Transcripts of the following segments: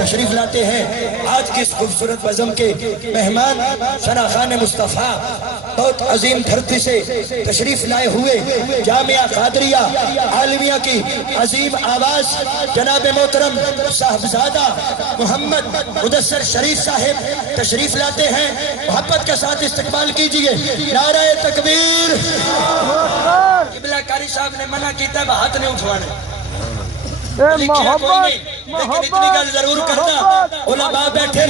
تشریف لاتے ہیں آج کی اس خوبصورت بزم کے مہمان شناخان مصطفیٰ بہت عظیم دھرتی سے تشریف لائے ہوئے جامعہ قادریہ عالمیہ کی عظیم آواز جناب محترم صاحبزادہ محمد مدثر شریف صاحب تشریف لاتے ہیں، محبت کے ساتھ استقبال کیجئے۔ نعرہ تکبیر۔ قبلہ کاری صاحب نے منع کیتا ہے ہاتھ نہیں اٹھوانے، لیکن اتنی گل ضرور کرنا علماء بیٹھے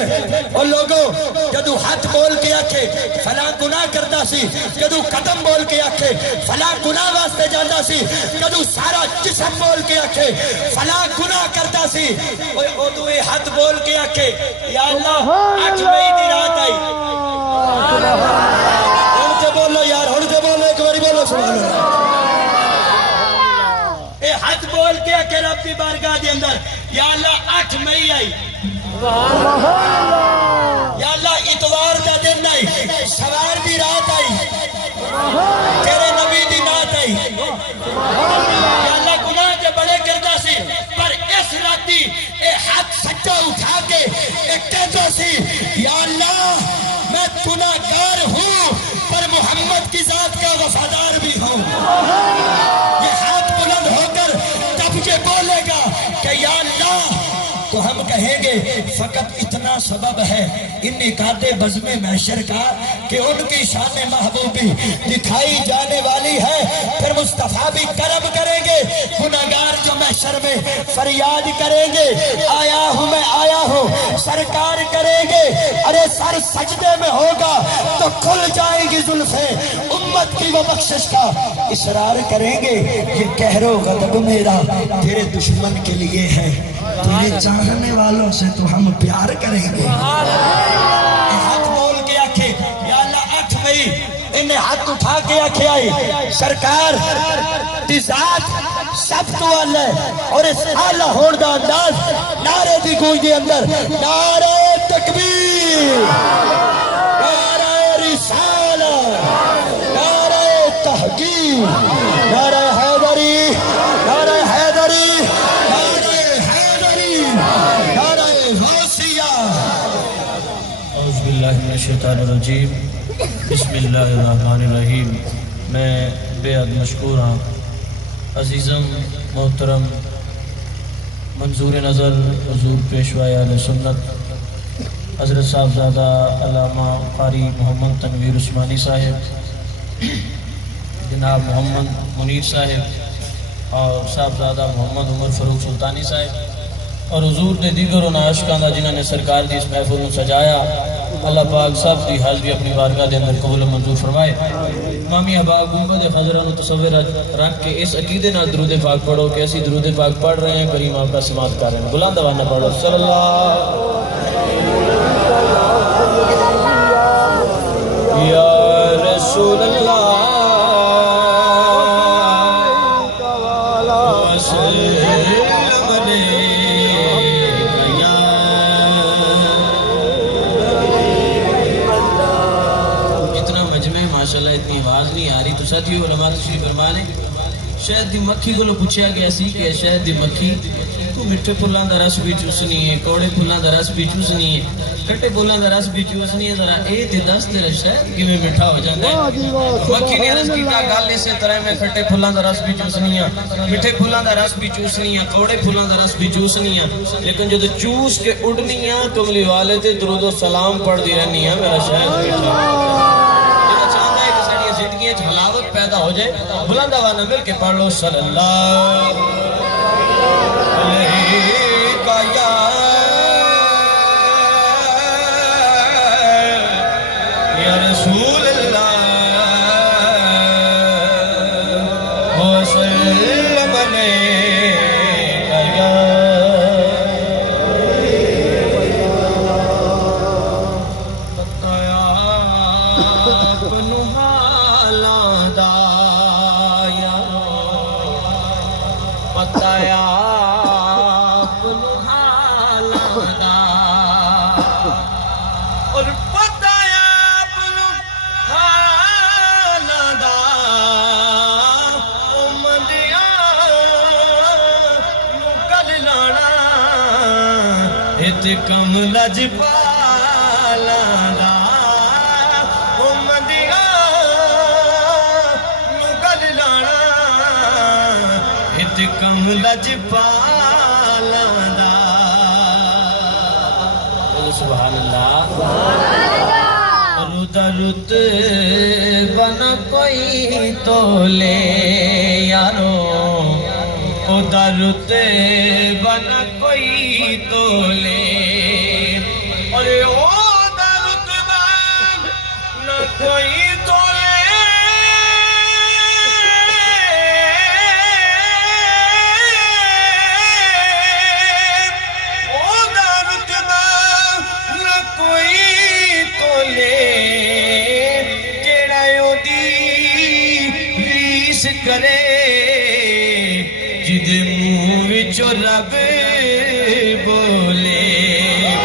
اور لوگوں جدو ہاتھ بول کے آکھے فلاں گناہ کرتا سی، جدو قدم بول کے آکھے فلاں گناہ واسطے جاندہ سی، جدو سارا جسم بول کے آکھے فلاں گناہ کرتا سی، ادو یہ ہاتھ بول کے آکھے یا اللہ 8 مئی دی رات آئی۔ ہن تے بولو یار، ہن تے بولو، ایک باری بولو سبحان اللہ۔ اے ہاتھ بول کے کہ رب دی بارگاہ دے اندر یا اللہ 8 مئی آئی، یا اللہ اتوار دا دن آئی، سوار دی رات آئی، تیرے نبی دی نات آئی، یا اللہ گناہ دے بڑے کردہ سی، پر اس راتی اے ہاتھ سچا اٹھا کے ایک کہتا سی یا اللہ میں گناہگار ہوں پر محمد کی ذات کا وفادار بھی ہوں۔ یہ ہاتھ بلند ہو کر تب یہ بولے گا کہ یا اللہ، تو ہم کہیں گے فقط اتنا سبب ہے انعقاد بزم محشر کا کہ ان کی شان محبوبی دکھائی جانے والی ہے، پھر مصطفیٰ بھی کرم کریں گے، گناہگار جو محشر میں فریاد کریں گے آیا ہوں میں آیا ہوں، سرکار کریں گے ارے سر سجدے میں ہوگا تو کھل جائیں گی زلفیں امت کی وہ بخشش کا اصرار کریں گے، یہ قہر و غضب میرا تیرے دشمن کے لیے ہے، تیرے چاہنے والوں سے تو ہم پیار کریں گے۔ ہاتھ بول کے آکھے یا اللہ 8 مئی، انہیں ہاتھ اٹھا کے آکھے آئی سرکار دی ذات سب تو اللہ اور اس آلہ ہوندہ انداز نعرے دی گونج دے اندر نعرہ تکبیر، نعرہ رسالہ، نعرہ تحقیق، نعرہ حیدری، نعرہ حیدری، اعوذ باللہ من الشیطان الرجیم، بسم اللہ الرحمن الرحیم۔ میں بے حد مشکور ہوں عزیزم محترم منظور نظر حضور پیشوائے اہل سنت حضرت صاحبزادہ علامہ قاری محمد تنویر عثمانی صاحب، جناب محمد منیر صاحب اور صاحبزادہ محمد عمر فاروق سلطانی صاحب اور حضور دے دیگر و عاشقاں دا جنہاں نے سرکار دی اس محفل میں سجایا، اللہ پاک سب دی حاضری اپنی بارگاہ دے اندر قبول و منظور فرمائے۔ امامی احباب گنبد خضرہ نو تصور رکھ کے اس عقیدے نال درود پاک پڑھو کہ ایسی درود پاک پڑھ رہے ہیں، کریم آپ کا سماعت کر رہے ہیں، بلند آواز نہ پڑھو صلی اللہ یا رسول اللہ ساتھیو علماء تشریف فرما لیں۔ شہد دی مکھی کو پوچھا گیا سی کہ شہد دی مکھی تو مٹھے پھلاں دا رس بھی چوسنی ہے، کوڑے پھلاں دا رس بھی چوسنی ہے، کھٹے پھلاں دا رس بھی چوسنی ہے، ذرا اے تے دس تیرا شہد کیویں میٹھا ہو جاندا ہے۔ مکھی نے عرض کیتا گل اسی طرح میں کھٹے پھلاں دا رس بھی چوسنی ہے، مٹھے پھلاں دا رس بھی چوسنی ہے، کوڑے پھلاں دا رس بھی چوسنی ہے، لیکن جدو چوس کے اڑنی ہے کملی والے تے درود و سلام پڑھ دی رہنی ہے میرا شہد میٹھا۔ زندگیاں حلاوت پیدا ہو جائے، بلند آواز نہ مل کے پڑھ لو صلی اللہ علیہ یا رسول اللہ وسلم علیہ یا بتایا اپنو بتایا اور بتایا ات کم لج پالاں دا امدیاں نگل لانا ات کم لج پالاں دا سبحان اللہ رت بنا کوئی تو لے یارو رت بنا کوئی تو لے اور رت بنا کوئی تو لے رت بنا کوئی تو لے جیڑا دی ریس کرے جدے منہ وچو رب بولے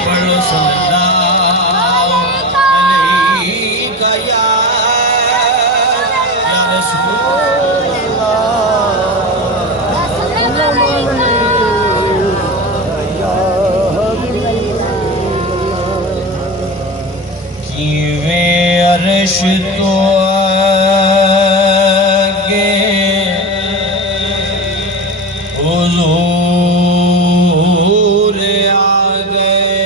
پڑھو صلی اللہ علیہ یا رسول اللہ کیویں عرش تو حضور آ گئے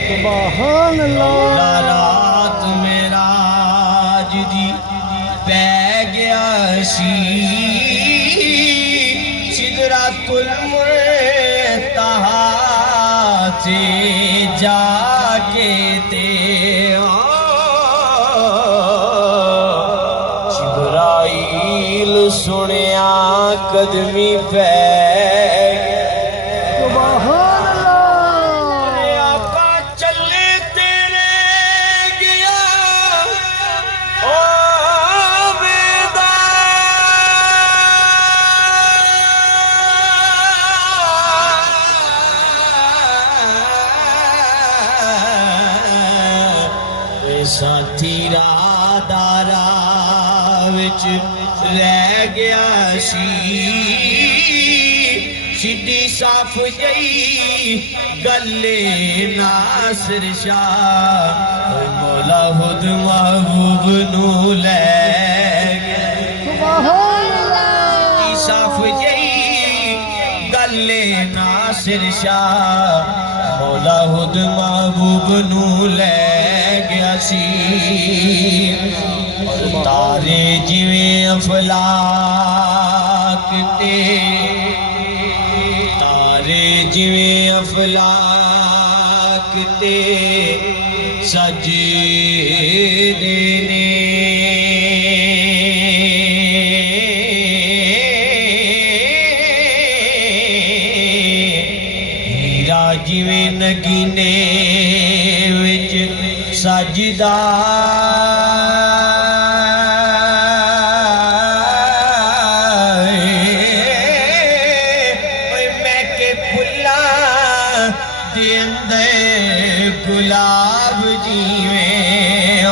سبحان اللہ رات معراج دی پہ گیا سی سدرۃ المنتہا سے جا کے جبرائیل سنیا قدمی پہ سبحان اللہ آقا چلے تیرے گیا ساتھی رادارا وچ رہ گیا سی سیدھی صاف جئی گلے ناصر شاہ مولا خود محبوب نو لے گیا سبحان اللہ سیدھی صاف جئی گلے ناصر شاہ مولا خود محبوب نو لے گیا سی تارے جویں افلاک تے تارے جویں افلاک تے سجدے نے ہیرا جویں نگینے وچ سجدہ میں کے پھلا دین دے گلاب جیویں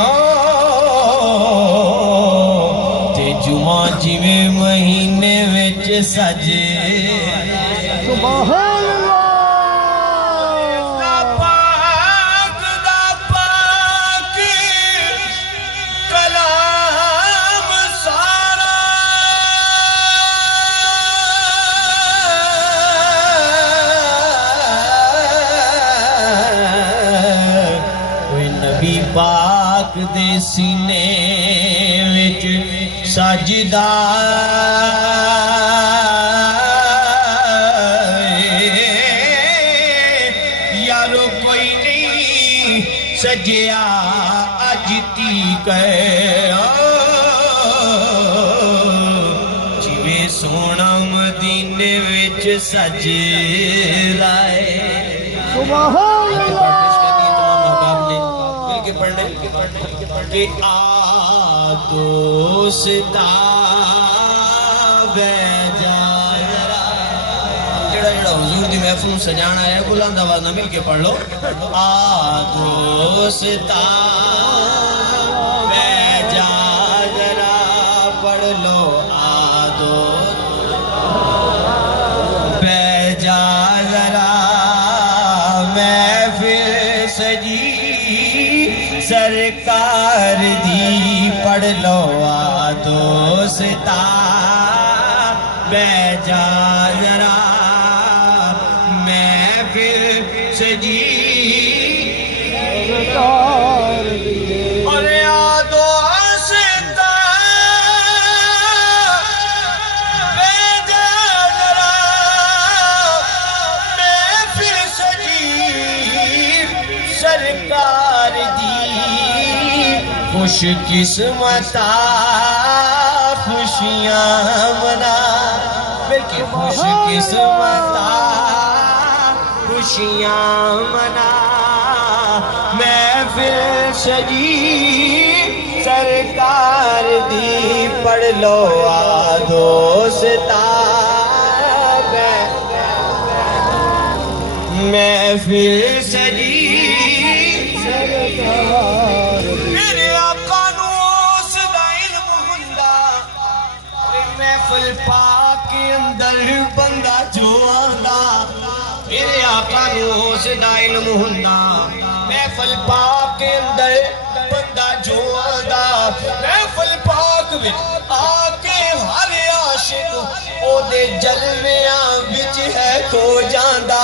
تے جمعہ جیویں مہینے وچ سجے سبحان اللہ پاک دے سینے وچ سجدہ یارو کوئی نہیں سجیا اج تیک جویں سونا مدینے وچ سجدا ہے سبحان اللہ کہ دوستا بے جارا جڑا حضور دی محفوظ سجانا ہے بلند آواز نہ مل کے پڑھ لو دوستا بے جارا پڑھ لو دوستا بے جا ذرا محفل سجی اور دوستا بے جا ذرا محفل سجی سرکار دی خوش قسمتا خوشیاں منا بلکہ خوش قسمتا خوشیاں منا محفل سجی سرکار دی پڑھ لو دوستا محفل سجی میرے آقا نو صدا علم ہندا محفل پاک کے اندر بندہ جو آندا میرے آقا نو صدا علم ہندا محفل پاک کے اندر بندہ جو آندا محفل پاک میں آکے ہر عاشق او دے جلویاں بچ ہے کھو جاندہ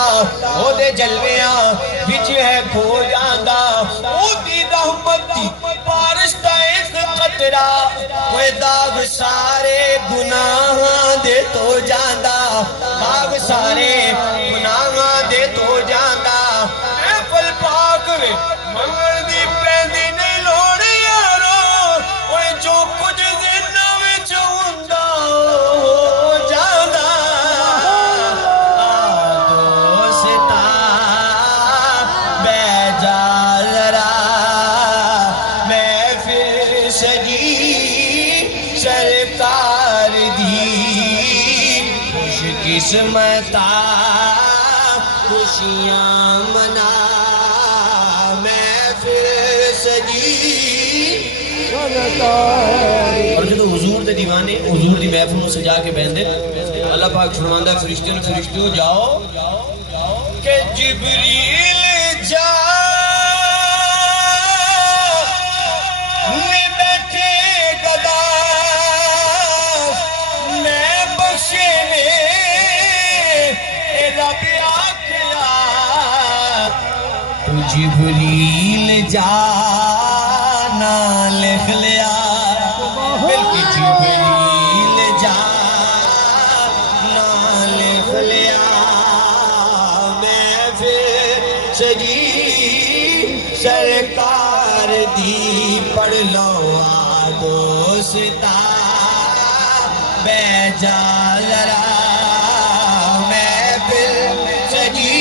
او دے جلویاں بچ ہے کھو جاندہ او دی رحمت دی بارش دا ایک قطرہ وہ داغ سارے گناہاں دے تو جاندہ داغ سارے گناہاں دے تو جاندہ محفل پاک میں منگل دی پیندی نہیں لوڑی یارو وہ جو کچھ زندہ میں چوندہ جاندہ دوستا بے جا ذرا محفل سجی سرکار دی خوش قسمتا خوشیاں منا محفل سجی اور جدو حضور دے دیوانے حضور دی محفل میں سجا کے بہندے اللہ پاک فرماندہ ہے فرشتیوں جاؤ کہ جبریل جا میں بیٹھے گدا میں بخشے میں رب آکھیا تو جبریل جا نہ لکھ لیا بلکہ جبریل جا نہ لکھ لیا میں پھر سجی سرکار دی پڑھ لو دوستا بے جا ذرا میں پھر سجی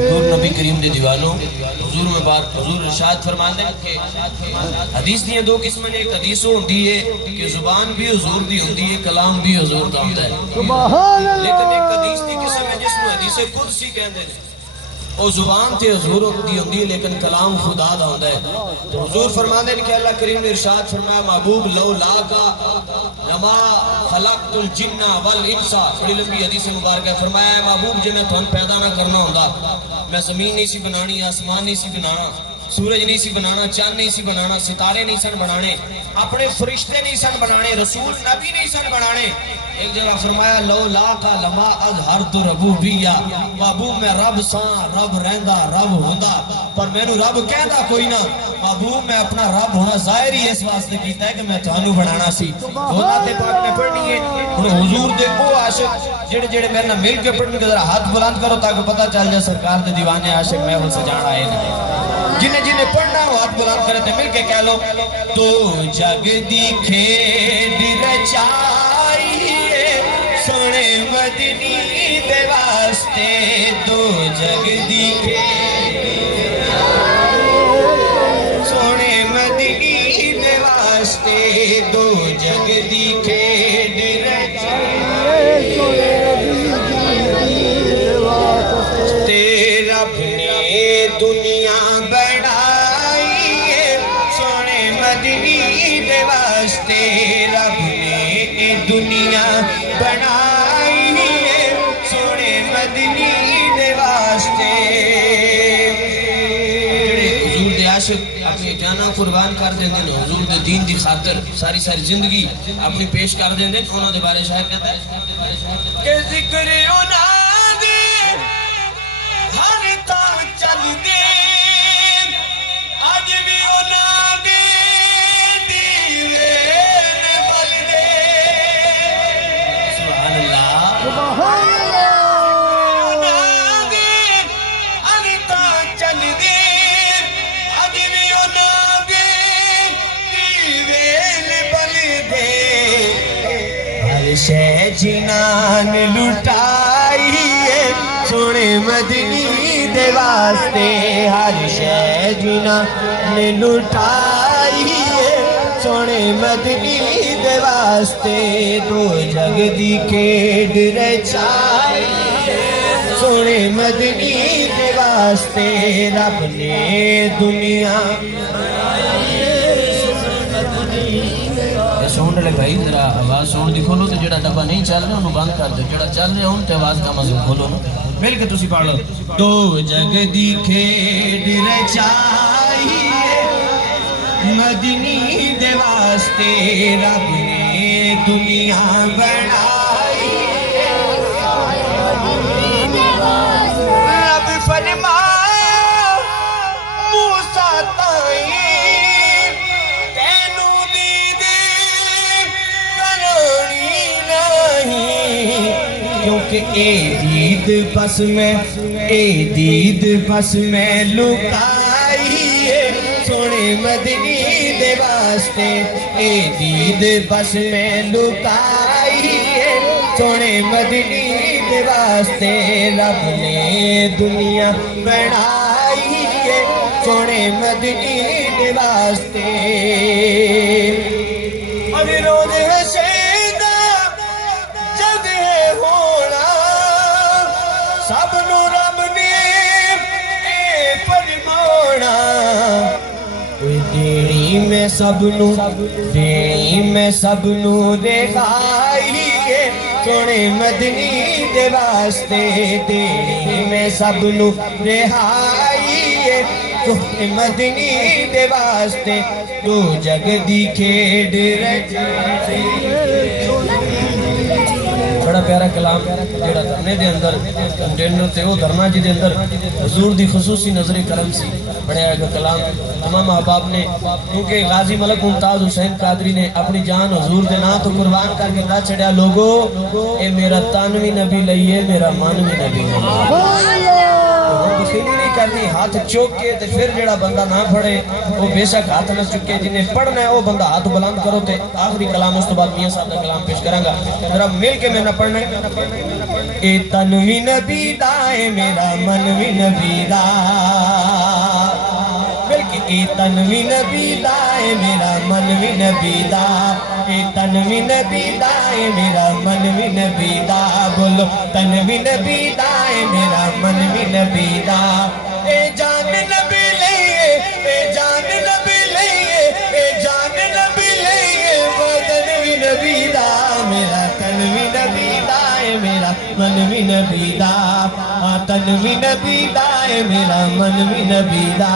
حضور نبی کریم دے دیوانوں حضور میں بات حضور ارشاد فرماندے کہ حدیث دیئے دو قسم نے ایک حدیثوں ہوندی ہے کہ زبان بھی حضور دی ہوندی ہے کلام بھی حضور دا ہوندہ ہے لیکن ایک حدیث دی قسم ہے جس میں حدیث قدسی کہندے ہیں اور زبان تے حضور دی ہوندی ہے لیکن کلام خدا دا ہوندہ ہے تو حضور فرماندے کہ اللہ کریم نے ارشاد فرمایا محبوب لو لاکا لما خلقت الجنہ والانسا بڑی لمبی حدیث مبارک ہے فرمایا ہے محبوب جی میں تھون پیدا نہ کرنا ہوندہ میں زمین نہیں سی بنانی آسمان نہیں سی بنانا سورج نہیں سی بنانا چاند نہیں سی بنانا ستارے نہیں سن بنانے اپنے فرشتے نہیں سن بنانے رسول نبی نہیں سن بنانے ایک جگہ فرمایا لو لاکا لما اظہرت ربوبیہ محبوب میں رب سان رب رہندہ رب ہوندہ پر میں نو رب کہندہ کوئی نہ محبوب میں اپنا رب ہونا ظاہر ہی اس واسطے کیتا ہے کہ میں تھانو بنانا سی ذات پاک میں پڑھنی ہے حضور دے وہ عاشق جڑے جڑے میرے نہ مل کے پڑھنے کے ذرا ہاتھ بلند کرو تاکہ پتہ چل جائے سرکار دے دیوانے عاشق محفل سے جانا ہے نہیں جنہیں جنہیں پڑھنا ہو ہاتھ بلند کرے تھے مل کے کہہ لو تو جگ دی کھیڈ رچائیے سونے مدنی دے واسطے تو جگ دی کھیڈ سونے مدنی دے واسطے تو جگ دی کھیڈ رچائیے تیرا اپنے دنیا بڑھائیے سونے مدنی دے واسطے رب نے دنیا بڑھائیے سونے مدنی دے واسطے عاشق اپنی جانا قربان کر دیں دیں حضور دے دین دی خاطر ساری ساری زندگی اپنی پیش کر دیں دیں انہوں دے بارے شاعر کہتا ہے کہ ذکر انہاں دی ہر تاں چل دے آج بھی انہاں دی دیوے بل دے سبحان اللہ شہ جنان لٹائیے سونے مدنی دے واسطے ہر شہ جنان لٹائیے سونے مدنی دے واسطے دو جگ دی کھیڈ رچائیے سونے مدنی دے واسطے رب نے دنیا سون لے بھائی ذرا آواز سون دی کھولو تو جڑا ڈبا نہیں چل رہا انہوں بند کر دو جڑا چل رہا ان تے آواز کا مزہ کھولو نا مل کے تسی پڑھ لو دو جگ دی کھیڈ رچائیے مدنی دے واسطے رب نے دنیا بنائی رب فرمایا موسیٰ تائیں کیونکہ اے دید پس میں لکائیے سونے مدنی دے واسطے اے دید پس میں لکائیے سونے مدنی دے واسطے رب نے دنیا بنائیے سونے مدنی دے واسطے اب روز سب نو رب نے فرمانا دینی میں سب نو رہائیے سونے مدنی دے واسطے دینی میں سب نو رہائیے سونے مدنی دے واسطے دو جگ دی کھیڈ رچائیے بڑا پیارا کلام جڑا دھرنے دے اندر کنٹینر تے وہ دھرنا جی دے اندر حضور دی خصوصی نظر کرم سی بڑے آئے گا کلام تمام احباب نے کیونکہ غازی ملک ممتاز حسین قادری نے اپنی جان حضور دے نا تو قربان کر کے دا چھڑیا لوگو اے میرا تن بھی نبی لئیے میرا من بھی نبی لئیے بخیلی نہیں کرنی ہاتھ چوک کے تے پھر جڑا بندہ نہ پڑھے وہ بے شک ہاتھ نہ چکے جنہیں پڑھنا ہے وہ بندہ ہاتھ بلند کرو تے آخری کلام اس تو بعد میاں صاحب کا کلام پیش کریں گا ذرا مل کے میں نہ پڑھنا ہے اے تن بھی نبی دا اے میرا من بھی نبی دا بلکہ اے تن بھی نبی دا اے میرا من بھی نبی دا اے تن بھی نبی دا اے میرا من بھی نبی دا بولو تن بھی نبی دا اے میرا من بھی نبی دا اے جان نبی لئیے اے جان نبی لئیے اے جان نبی لئیے وہ تن بھی نبی دا میرا تن بھی نبی دا اے میرا من بھی نبی دا تن بھی نبی دا اے میرا من بھی نبی دا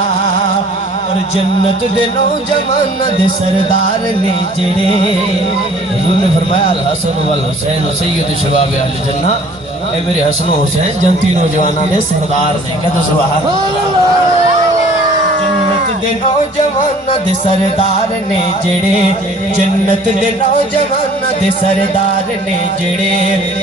اور جنت دے نوجوان دے سردار نے جڑے حضور نے فرمایا الحسن والحسین سید شباب اہل جنہ اے میرے حسن و حسین جنتی نوجوانہ دے سردار نے کہتا سبحان اللہ جنت دے نوجوان دے سردار نے جڑے جنت دے نوجوان دے سردار نے جڑے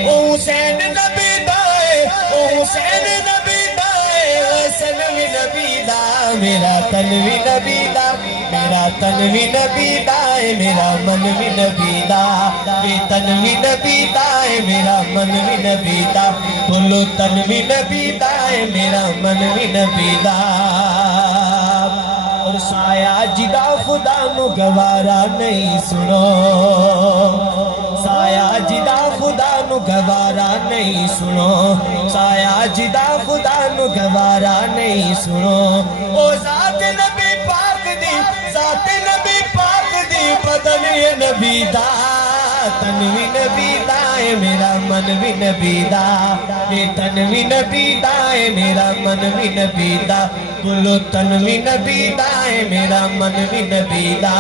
او حسین نبی دائے او حسین نبی دائے حسن بھی نبی دا میرا تن بھی نبی دا میرا تن بھی نبی دا میرا من بھی نبی دا اے تن بھی نبی دا میرا من بھی نبی دا بولو تن بھی نبی دا میرا من بھی نبی دا اور سایہ جدا خدا نو گوارا نہیں سنو سایہ جدا خدا نو گوارا نہیں سنو سایہ جدا خدا نو گوارا نہیں سنو او ذات نبی پاک دی ذات نبی پاک دی بدن نبی دا تن بھی نبی دا میرا من بھی نبی دا یہ تن بھی نبی دا میرا من بھی نبی دا بولو تن بھی نبی دا میرا من بھی نبی دا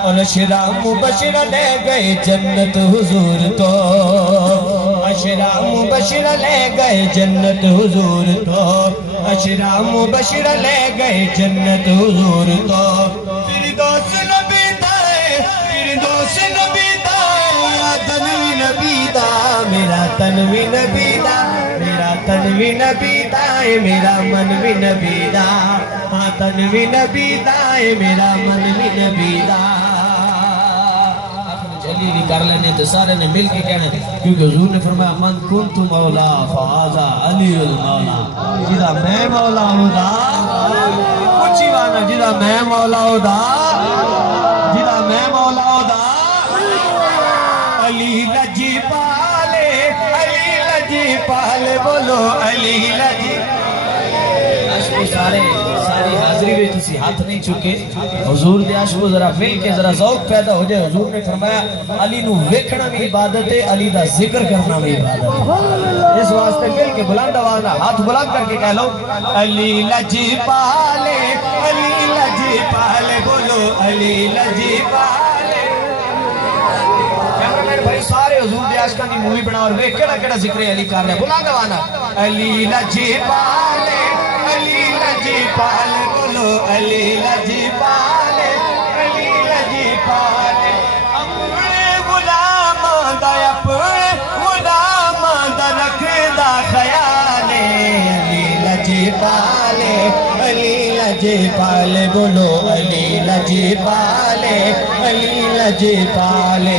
اور اشرام مبشر لے گئے جنت حضور تو اشرام مبشر لے گئے جنت حضور تو اشرام مبشر لے گئے جنت حضور تو فردوس نبی دائے فردوس نبی دائے تنوی نبی دا میرا تنوی نبی دا میرا تنوی نبی دائے میرا من بھی نبی دا ہاں تنوی نبی دائے میرا من بھی نبی دا علی کر لینے تو سارے نے مل کے کہنے کیونکہ حضور نے فرمایا من کنت مولا فہذا علی المولا جدا میں مولا ہوں دا کچھ ہی وانا جدا میں مولا ہوں دا جدا میں مولا ہوں دا علی لجی پالے بولو علی لجی عشق ساری حاضری میں تسی ہاتھ نہیں چکے حضور دے عشق ذرا مل کے ذرا ذوق پیدا ہو جائے حضور نے فرمایا علی نو ویکھنا بھی عبادت ہے علی دا ذکر کرنا بھی عبادت ہے اس واسطے مل کے بلند آواز ہاتھ بلند کر کے کہہ لو علی لجی پالے بولو علی لجی پالے کیمرمین بھائی سارے حضور دے عشقاں دی مووی بنا اور ویکھ کیڑا ذکر علی کر رہے بلند آواز علی لجی پالے بولو علی لجی پالے اپنے غلام دا رکھ دا خیال علی لجی پالے بولو علی لجی پالے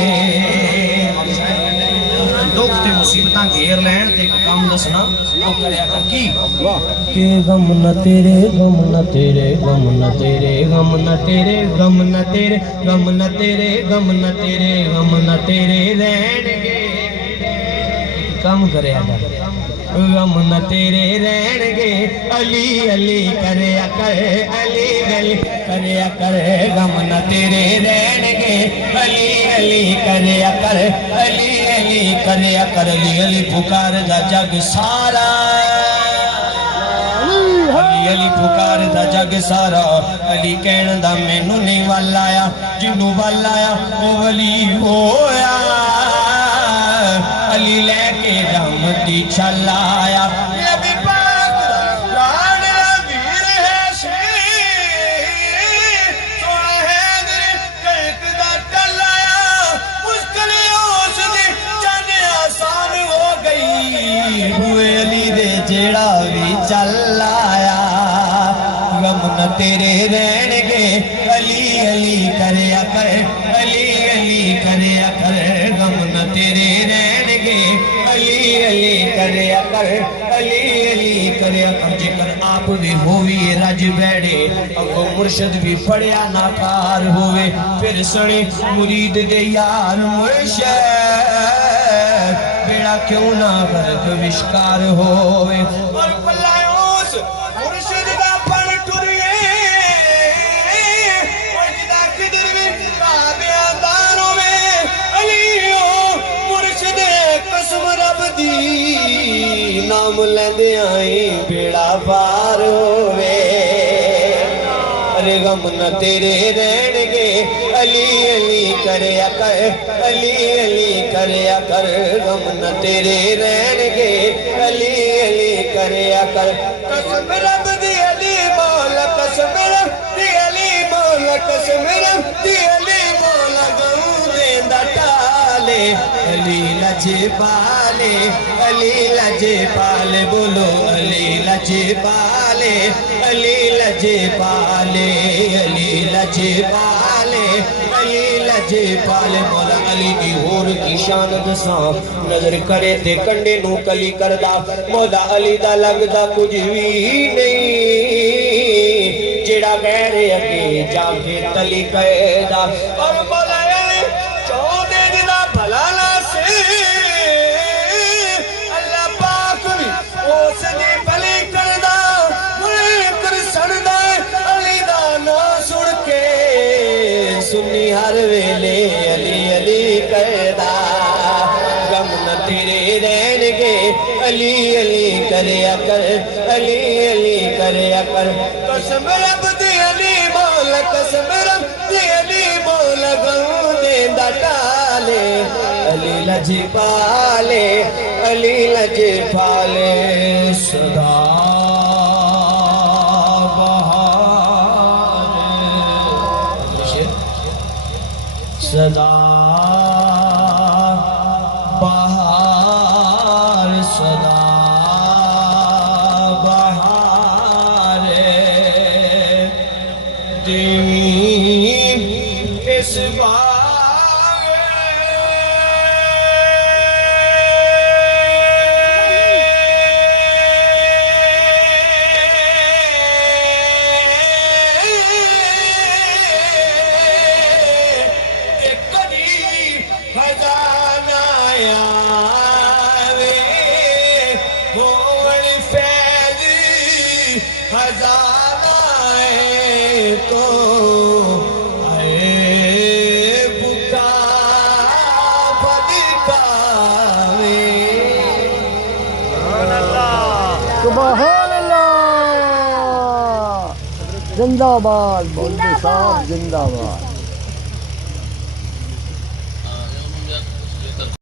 دکھ تے مصیبتاں گھیر لین تے کام دسنا او کریا کر کی کہ غم نہ تیرے غم نہ تیرے غم نہ تیرے غم نہ تیرے غم نہ تیرے غم نہ تیرے غم نہ تیرے غم نہ تیرے رہن گے کم کریا کر غم نہ تیرے رہن گے علی علی کریا کر علی علی کریا کر غم نہ تیرے رہن گے علی علی کریا کر علی علی کریا کر علی علی پکار دا جگ سارا علی علی پکار دا جگ سارا علی کہن دا مینوں نہیں وال آیا جنوں وال آیا او ولی ہویا علی لے کے رحمتی چھل آیا نبی پاک ران ویر ہے شیر سونا ہے دل کلک دا ٹل آیا مشکل اس دی جانے آسان ہو گئی ہوئے علی دے جیڑا بھی چل آیا غم نہ تیرے رہن گے علی علی کریا کر علی علی کریا کر غم نہ تیرے رہن گے علی علی کریا کر علی علی کریا کر جکر آپ بھی ہوئی رج بیڑے اگو مرشد بھی پڑیا ناکار ہوئے پھر سنے مرید دے یار مرشد بیڑا کیوں نہ غرق وشکار ہوئے اور پلائیوس مرشد دا پڑ ٹوریے وجدہ قدر میں کعبیاں دانوں میں علیوں مرشد قسم رب دی نام لیندے آئیں بیڑا پار ہوئے ارے غم نہ تیرے رہن گے علی علی کریا کر علی علی کریا کر غم نہ تیرے رہن گے علی علی کریا کر قسم رب دی علی مولا قسم رب دی علی مولا قسم رب دی علی مولا گاؤں دیندہ ٹالے علی لجے پالے بولو علی لجے پالے علی لجے پالے علی لجے پالے علی لجے پالے مولا علی دی ہور کی شان دساں نظر کرے تے کنڈے نو کلی کردہ مولا علی دا لگدا کچھ بھی نہیں جڑا غیر اگے جا کے تلی قیدہ اور مولا علی چودے دا بھلا نہ سے اللہ پاک بھی اس دی بھلی کردہ ملکر سڑدہ علی دا نا سڑ کے سنی ہر ویلے علی علی قیدہ علی علی کریا کر علی علی کریا کر قسم رب دی علی مولا قسم رب دی علی مولا گونے دا ٹالے علی لجی پالے علی لجی پالے صدا صدا بہار صدا بہار دین اس سبحان اللہ زندہ باد مولوی صاحب زندہ باد